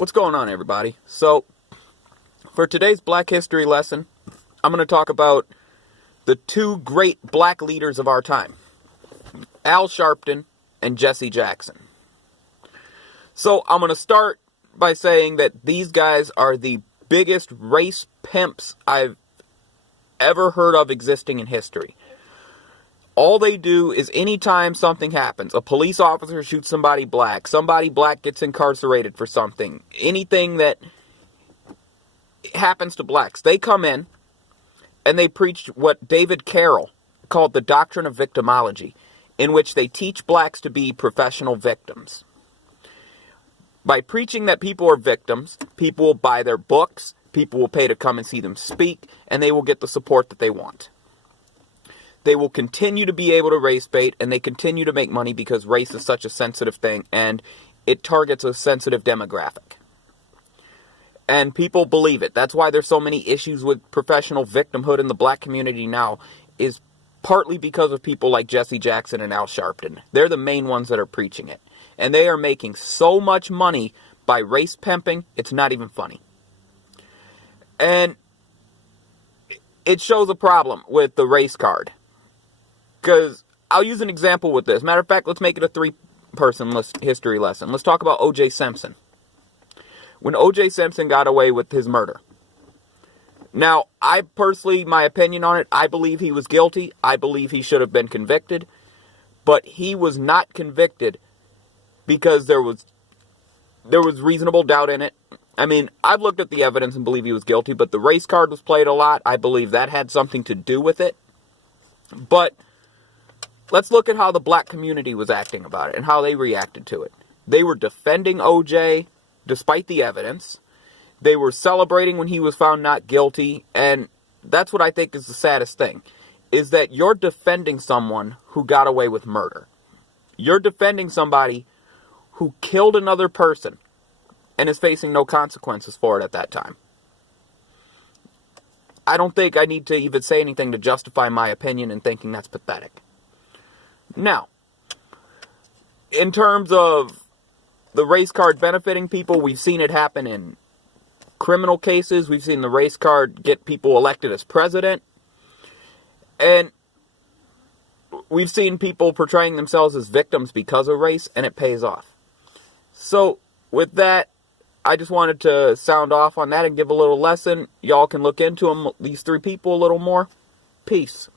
What's going on, everybody? So, for today's Black History lesson, I'm going to talk about the two great black leaders of our time, Al Sharpton and Jesse Jackson. So, I'm going to start by saying that these guys are the biggest race pimps I've ever heard of existing in history. All they do is anytime something happens, a police officer shoots somebody black gets incarcerated for something, anything that happens to blacks, they come in and they preach what David Carroll called the doctrine of victimology, in which they teach blacks to be professional victims. By preaching that people are victims, people will buy their books, people will pay to come and see them speak, and they will get the support that they want. They will continue to be able to race bait, and they continue to make money because race is such a sensitive thing, and it targets a sensitive demographic. And people believe it. That's why there's so many issues with professional victimhood in the black community now, is partly because of people like Jesse Jackson and Al Sharpton. They're the main ones that are preaching it. And they are making so much money by race pimping, it's not even funny. And it shows a problem with the race card. Because I'll use an example with this. Matter of fact, let's make it a three-person history lesson. Let's talk about O.J. Simpson. When O.J. Simpson got away with his murder. Now, I personally, my opinion on it, I believe he was guilty. I believe he should have been convicted. But he was not convicted because there was reasonable doubt in it. I mean, I've looked at the evidence and believe he was guilty, but the race card was played a lot. I believe that had something to do with it. But let's look at how the black community was acting about it and how they reacted to it. They were defending OJ despite the evidence. They were celebrating when he was found not guilty. And that's what I think is the saddest thing, is that you're defending someone who got away with murder. You're defending somebody who killed another person and is facing no consequences for it at that time. I don't think I need to even say anything to justify my opinion in thinking that's pathetic. Now, in terms of the race card benefiting people, we've seen it happen in criminal cases. We've seen the race card get people elected as president. And we've seen people portraying themselves as victims because of race, and it pays off. So, with that, I just wanted to sound off on that and give a little lesson. Y'all can look into them, these three people, a little more. Peace.